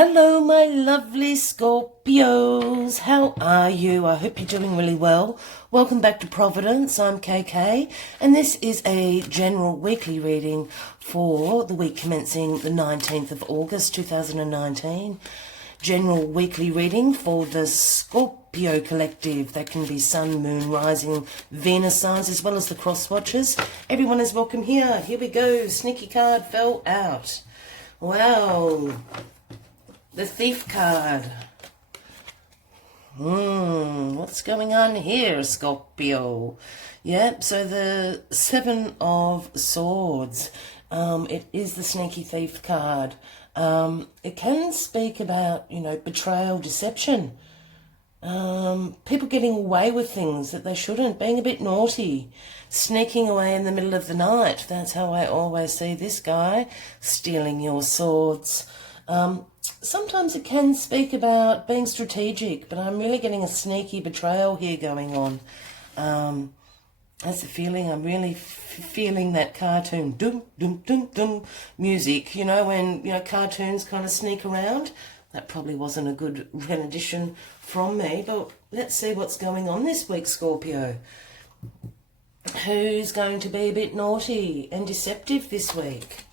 Hello, my lovely Scorpios. How are you? I hope you're doing really well. Welcome back to Providence. I'm KK, and this is a general weekly reading for the week commencing the 19th of August 2019. General weekly reading for the Scorpio collective. That can be Sun, Moon, Rising, Venus signs, as well as the cross watchers. Everyone is welcome here. Here we go. Sneaky card fell out. Wow. The Thief card. What's going on here, Scorpio? Yep, so the Seven of Swords. It is the Sneaky Thief card. It can speak about, betrayal, deception. People getting away with things that they shouldn't, being a bit naughty, sneaking away in the middle of the night. That's how I always see this guy, stealing your swords. Sometimes it can speak about being strategic, but I'm really getting a sneaky betrayal here going on. That's the feeling. I'm really feeling that cartoon dum dum dum dum music. When cartoons kind of sneak around. That probably wasn't a good rendition from me, but let's see what's going on this week, Scorpio. Who's going to be a bit naughty and deceptive this week?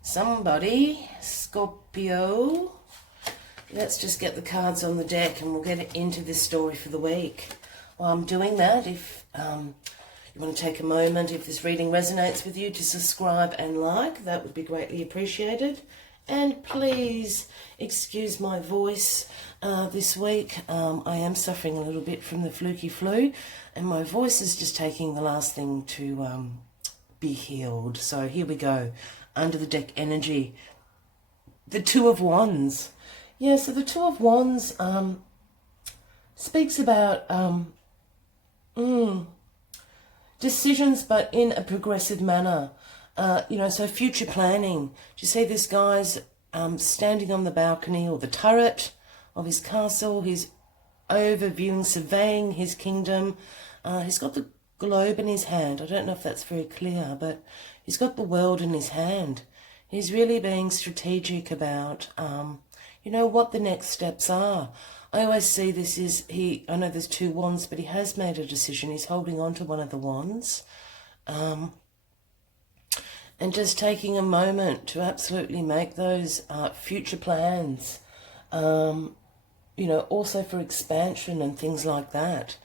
Somebody, Scorpio. Let's just get the cards on the deck and we'll get into this story for the week. While I'm doing that, if you want to take a moment, if this reading resonates with you, to subscribe and like, that would be greatly appreciated. And please excuse my voice this week. I am suffering a little bit from the fluky flu, and my voice is just taking the last thing to be healed. So here we go. Under the deck energy. The Two of Wands. Yeah, so the Two of Wands speaks about decisions, but in a progressive manner. So future planning. Do you see this guy's standing on the balcony or the turret of his castle? He's overviewing, surveying his kingdom. He's got the globe in his hand. I don't know if that's very clear, but he's got the world in his hand. He's really being strategic about, what the next steps are. I always see this is, I know there's two wands, but he has made a decision. He's holding on to one of the wands. And just taking a moment to absolutely make those future plans, also for expansion and things like that.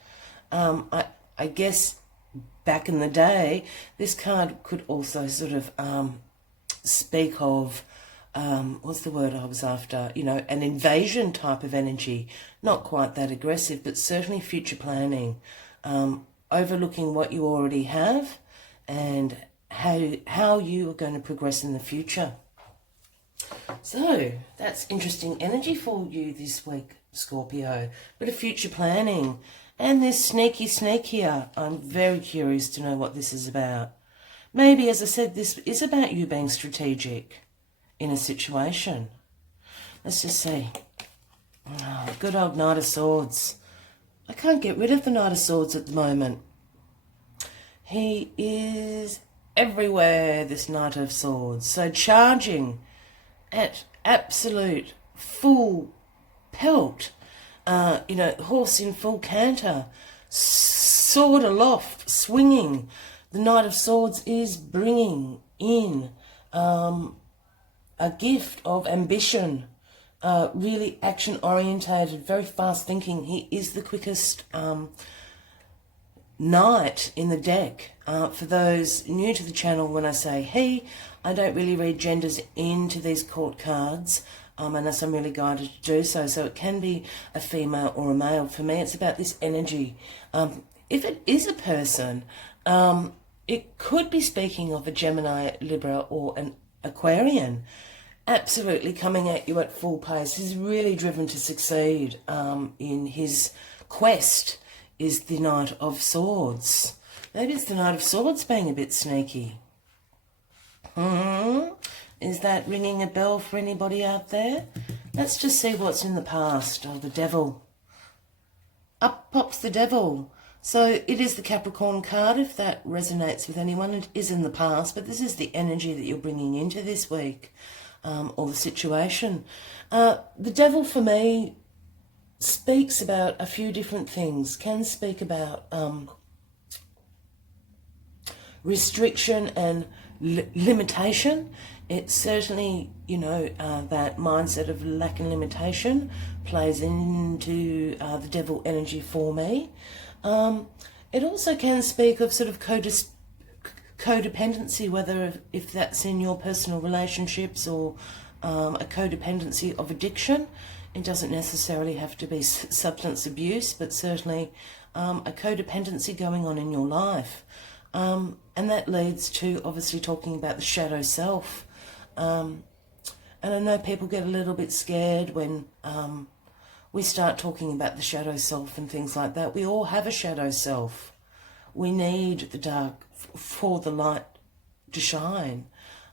I guess back in the day, this card could also sort of speak of, what's the word I was after? An invasion type of energy. Not quite that aggressive, but certainly future planning. Overlooking what you already have and how you are going to progress in the future. So that's interesting energy for you this week, Scorpio. Bit of future planning. And this sneaky snake here. I'm very curious to know what this is about. Maybe, as I said, this is about you being strategic in a situation. Let's just see. Oh, good old Knight of Swords. I can't get rid of the Knight of Swords at the moment. He is everywhere, this Knight of Swords. So charging at absolute full pelt, horse in full canter, sword aloft, swinging. The Knight of Swords is bringing in a gift of ambition, really action-orientated, very fast thinking. He is the quickest knight in the deck. For those new to the channel, when I say he, I don't really read genders into these court cards unless I'm really guided to do so. So it can be a female or a male. For me, it's about this energy. If it is a person, it could be speaking of a Gemini, Libra, or an Aquarian. Absolutely coming at you at full pace. He's really driven to succeed in his quest. Is the Knight of Swords. Maybe it's the Knight of Swords being a bit sneaky. Is that ringing a bell for anybody out there? Let's just see what's in the past. Oh, the Devil. Up pops the Devil. So it is the Capricorn card, if that resonates with anyone. It is in the past, but this is the energy that you're bringing into this week. or the situation. The devil for me speaks about a few different things, can speak about restriction and limitation. It's certainly, that mindset of lack and limitation plays into the devil energy for me. It also can speak of sort of codependency, whether if that's in your personal relationships or a codependency of addiction. It doesn't necessarily have to be substance abuse, but certainly a codependency going on in your life. And that leads to obviously talking about the shadow self. And I know people get a little bit scared when we start talking about the shadow self and things like that. We all have a shadow self. We need the dark for the light to shine.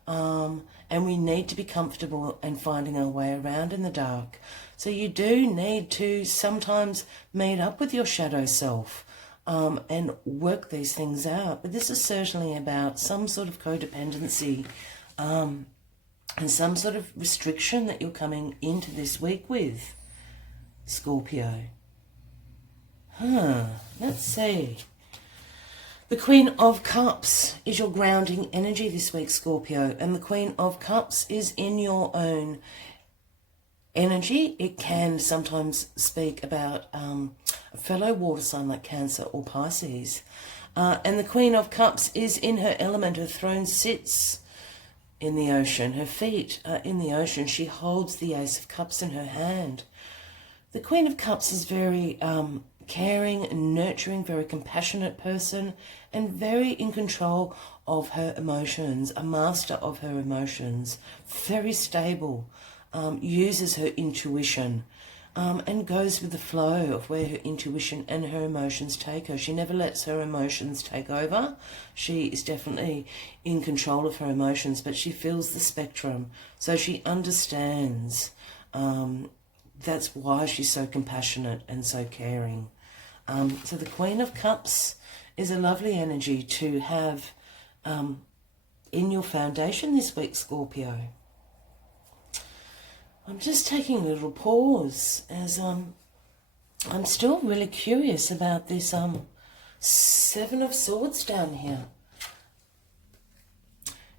And we need to be comfortable and finding our way around in the dark. So you do need to sometimes meet up with your shadow self and work these things out. But this is certainly about some sort of codependency and some sort of restriction that you're coming into this week with, Scorpio. Let's see. The Queen of Cups is your grounding energy this week, Scorpio. And the Queen of Cups is in your own energy. It can sometimes speak about a fellow water sign like Cancer or Pisces. And the Queen of Cups is in her element. Her throne sits in the ocean. Her feet are in the ocean. She holds the Ace of Cups in her hand. The Queen of Cups is very caring and nurturing, very compassionate person, and very in control of her emotions, a master of her emotions, very stable, uses her intuition, and goes with the flow of where her intuition and her emotions take her. She never lets her emotions take over. She is definitely in control of her emotions, but she feels the spectrum, so she understands. That's why she's so compassionate and so caring. So the Queen of Cups is a lovely energy to have in your foundation this week, Scorpio. I'm just taking a little pause as I'm still really curious about this Seven of Swords down here.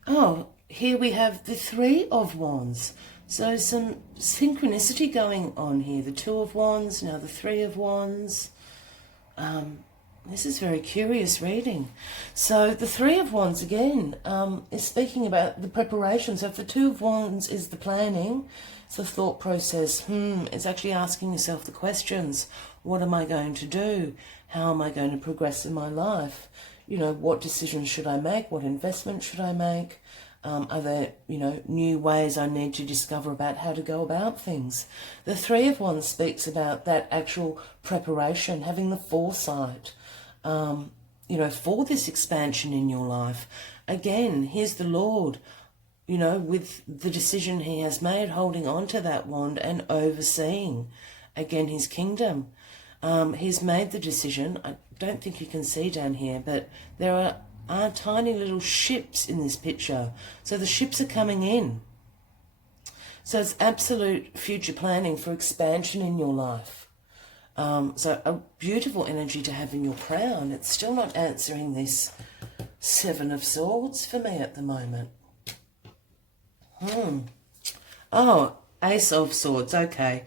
Oh, here we have the Three of Wands. So some synchronicity going on here. The Two of Wands, now the Three of Wands. This is very curious reading. So the Three of Wands again is speaking about the preparation. So if the Two of Wands is the planning, it's the thought process. It's actually asking yourself the questions. What am I going to do? How am I going to progress in my life? What decisions should I make? What investment should I make? Are there, new ways I need to discover about how to go about things? The Three of Wands speaks about that actual preparation, having the foresight, for this expansion in your life. Again, here's the Lord, with the decision he has made, holding on to that wand and overseeing, again, his kingdom. He's made the decision. I don't think you can see down here, but there are tiny little ships in this picture. So the ships are coming in. So it's absolute future planning for expansion in your life. So a beautiful energy to have in your crown. It's still not answering this Seven of Swords for me at the moment. Oh, Ace of Swords. Okay.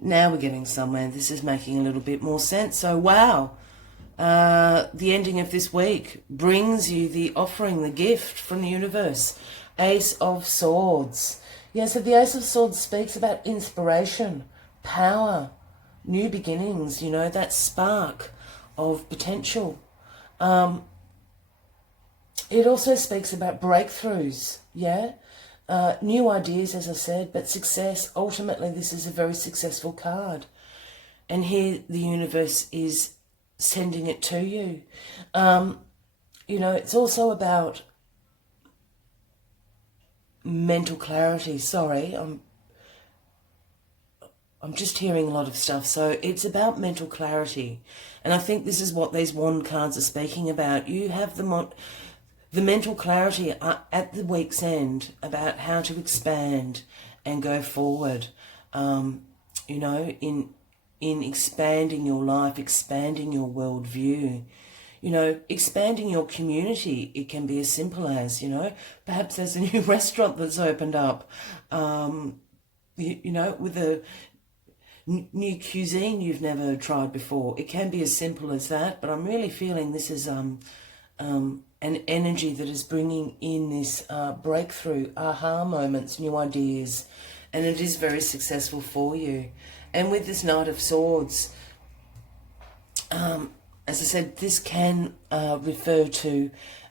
Now we're getting somewhere. This is making a little bit more sense. So, wow. The ending of this week brings you the offering, the gift from the universe. Ace of Swords. Yeah, so the Ace of Swords speaks about inspiration, power, new beginnings, that spark of potential. It also speaks about breakthroughs, new ideas, as I said, but success. Ultimately, this is a very successful card. And here the universe is sending it to you. It's also about mental clarity. Sorry, I'm just hearing a lot of stuff. So it's about mental clarity. And I think this is what these wand cards are speaking about. You have the mental clarity at the week's end about how to expand and go forward, you know, in expanding your life, expanding your worldview, you know, expanding your community. It can be as simple as, you know, perhaps there's a new restaurant that's opened up, you know, with a new cuisine you've never tried before. It can be as simple as that, but I'm really feeling this is an energy that is bringing in this breakthrough, aha moments, new ideas, and it is very successful for you. And with this Knight of Swords, as I said, this can refer to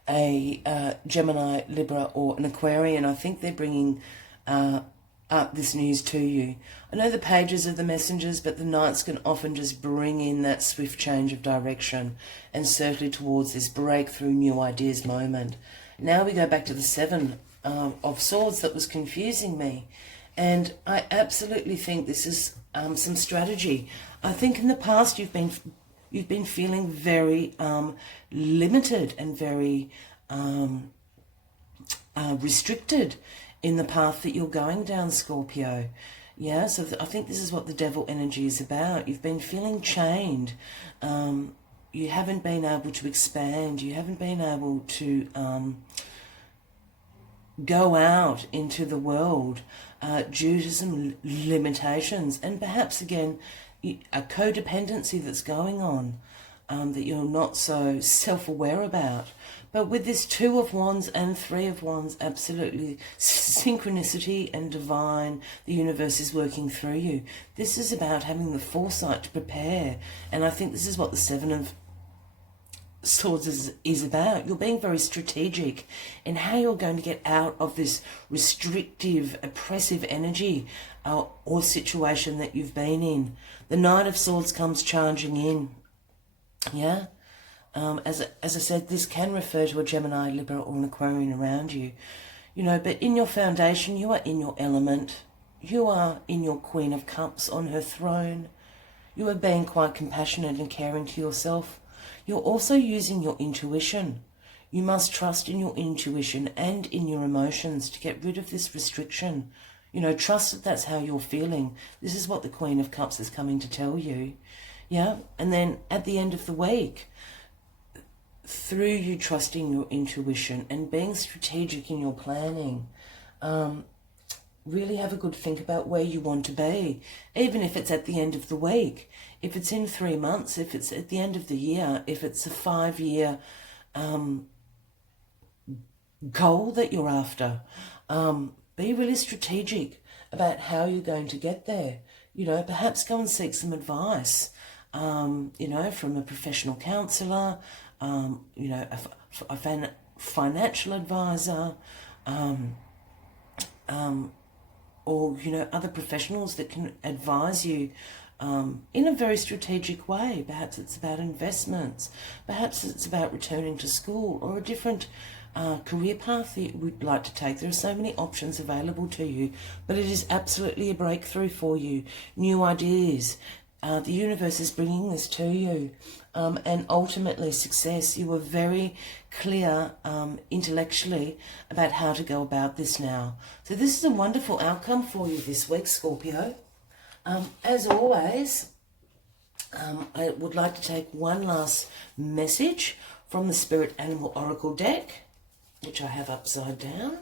a Gemini, Libra, or an Aquarian. I think they're bringing up this news to you. I know the pages of the messengers, but the Knights can often just bring in that swift change of direction and certainly towards this breakthrough new ideas moment. Now we go back to the Seven of Swords that was confusing me. And I absolutely think this is some strategy. I think in the past you've been feeling very limited and very restricted in the path that you're going down, Scorpio. Yeah, so I think this is what the devil energy is about. You've been feeling chained. You haven't been able to expand. You haven't been able to go out into the world due to some limitations. And perhaps, again, a codependency that's going on that you're not so self-aware about. But with this Two of Wands and Three of Wands, absolutely synchronicity and divine, the universe is working through you. This is about having the foresight to prepare. And I think this is what the Seven of Swords is about. You're being very strategic in how you're going to get out of this restrictive, oppressive energy or situation that you've been in. The Knight of Swords comes charging in. Yeah? As I said, this can refer to a Gemini, Libra, or an Aquarian around you. You know, but in your foundation, you are in your element. You are in your Queen of Cups on her throne. You are being quite compassionate and caring to yourself. You're also using your intuition. You must trust in your intuition and in your emotions to get rid of this restriction. You know, trust that that's how you're feeling. This is what the Queen of Cups is coming to tell you. Yeah, and then at the end of the week, through you trusting your intuition and being strategic in your planning, really have a good think about where you want to be, even if it's at the end of the week, if it's in 3 months, if it's at the end of the year, if it's a 5-year goal that you're after. Be really strategic about how you're going to get there. You know, perhaps go and seek some advice, you know, from a professional counsellor, you know, a financial advisor, or, you know, other professionals that can advise you in a very strategic way. Perhaps it's about investments, perhaps it's about returning to school or a different career path that you would like to take. There are so many options available to you, but it is absolutely a breakthrough for you. New ideas. The universe is bringing this to you, and ultimately success. You were very clear intellectually about how to go about this now. So this is a wonderful outcome for you this week, Scorpio. As always, I would like to take one last message from the Spirit Animal Oracle deck, which I have upside down.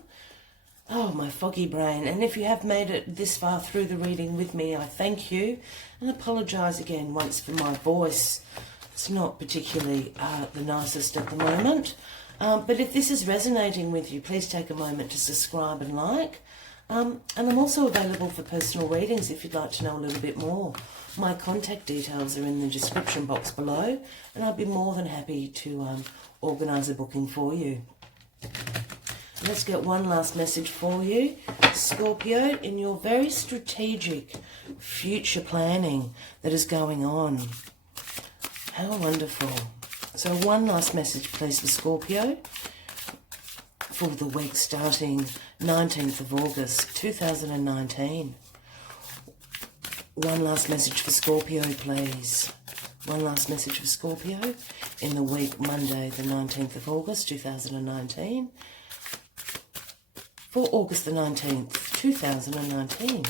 Oh, my foggy brain. And if you have made it this far through the reading with me, I thank you and apologise again once for my voice. It's not particularly the nicest at the moment. But if this is resonating with you, please take a moment to subscribe and like. And I'm also available for personal readings if you'd like to know a little bit more. My contact details are in the description box below, and I'd be more than happy to organise a booking for you. Let's get one last message for you, Scorpio, in your very strategic future planning that is going on. How wonderful. So one last message, please, for Scorpio for the week starting 19th of August 2019. One last message for Scorpio, please. One last message for Scorpio in the week Monday the 19th of August 2019. For August the 19th, 2019.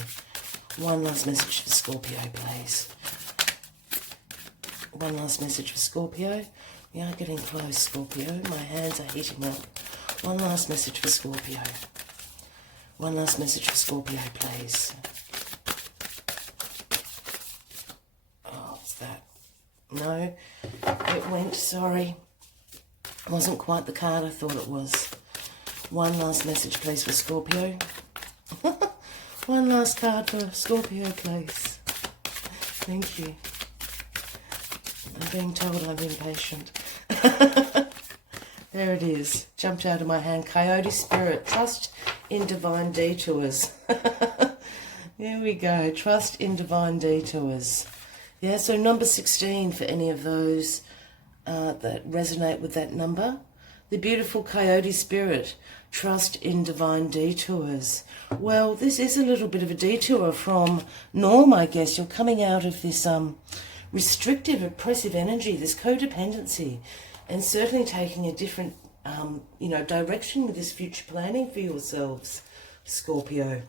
One last message for Scorpio, please. One last message for Scorpio. We are getting close, Scorpio. My hands are heating up. One last message for Scorpio. One last message for Scorpio, please. Oh, what's that? No, it went, sorry. It wasn't quite the card I thought it was. One last message, please, for Scorpio. One last card for Scorpio, please. Thank you. I'm being told I'm impatient. There it is. Jumped out of my hand. Coyote Spirit. Trust in divine detours. There we go. Trust in divine detours. Yeah, so number 16 for any of those that resonate with that number. The beautiful Coyote Spirit. Trust in divine detours. Well, this is a little bit of a detour from norm, I guess. You're coming out of this restrictive, oppressive energy, this codependency, and certainly taking a different, direction with this future planning for yourselves, Scorpio,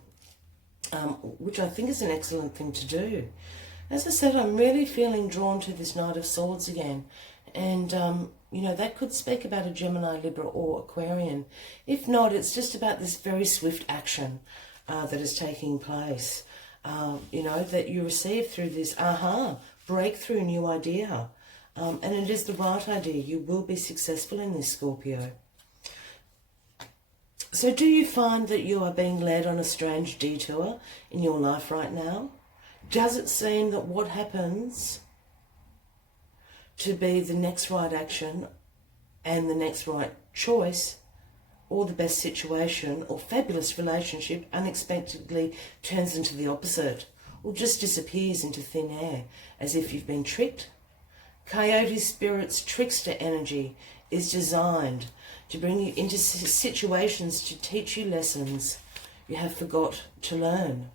which I think is an excellent thing to do. As I said, I'm really feeling drawn to this Knight of Swords again, and that could speak about a Gemini, Libra or Aquarian. If not, it's just about this very swift action that is taking place, that you receive through this breakthrough, new idea. And it is the right idea. You will be successful in this, Scorpio. So do you find that you are being led on a strange detour in your life right now? Does it seem that what happens to be the next right action and the next right choice, or the best situation or fabulous relationship, unexpectedly turns into the opposite, or just disappears into thin air as if you've been tricked? Coyote Spirit's trickster energy is designed to bring you into situations to teach you lessons you have forgot to learn.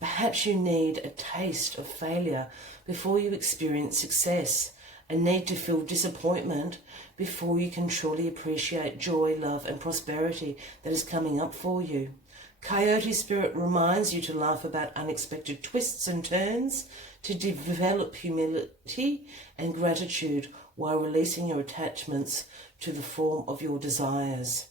Perhaps you need a taste of failure before you experience success, a need to feel disappointment before you can truly appreciate joy, love and prosperity that is coming up for you. Coyote Spirit reminds you to laugh about unexpected twists and turns, to develop humility and gratitude while releasing your attachments to the form of your desires.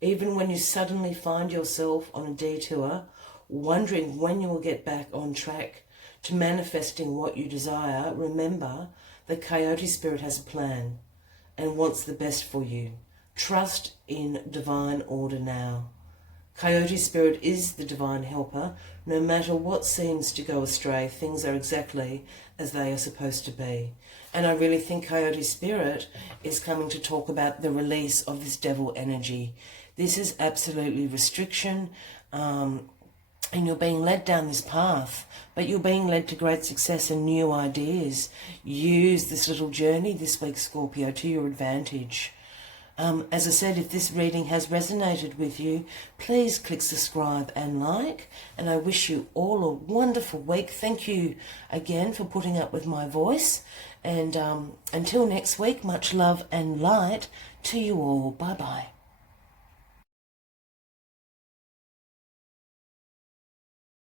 Even when you suddenly find yourself on a detour, wondering when you will get back on track to manifesting what you desire, remember that Coyote Spirit has a plan and wants the best for you. Trust in divine order now. Coyote Spirit is the divine helper. No matter what seems to go astray, things are exactly as they are supposed to be. And I really think Coyote Spirit is coming to talk about the release of this devil energy. This is absolutely restriction, and you're being led down this path, but you're being led to great success and new ideas. Use this little journey this week, Scorpio, to your advantage. As I said, if this reading has resonated with you, please click subscribe and like. And I wish you all a wonderful week. Thank you again for putting up with my voice. And until next week, much love and light to you all. Bye-bye.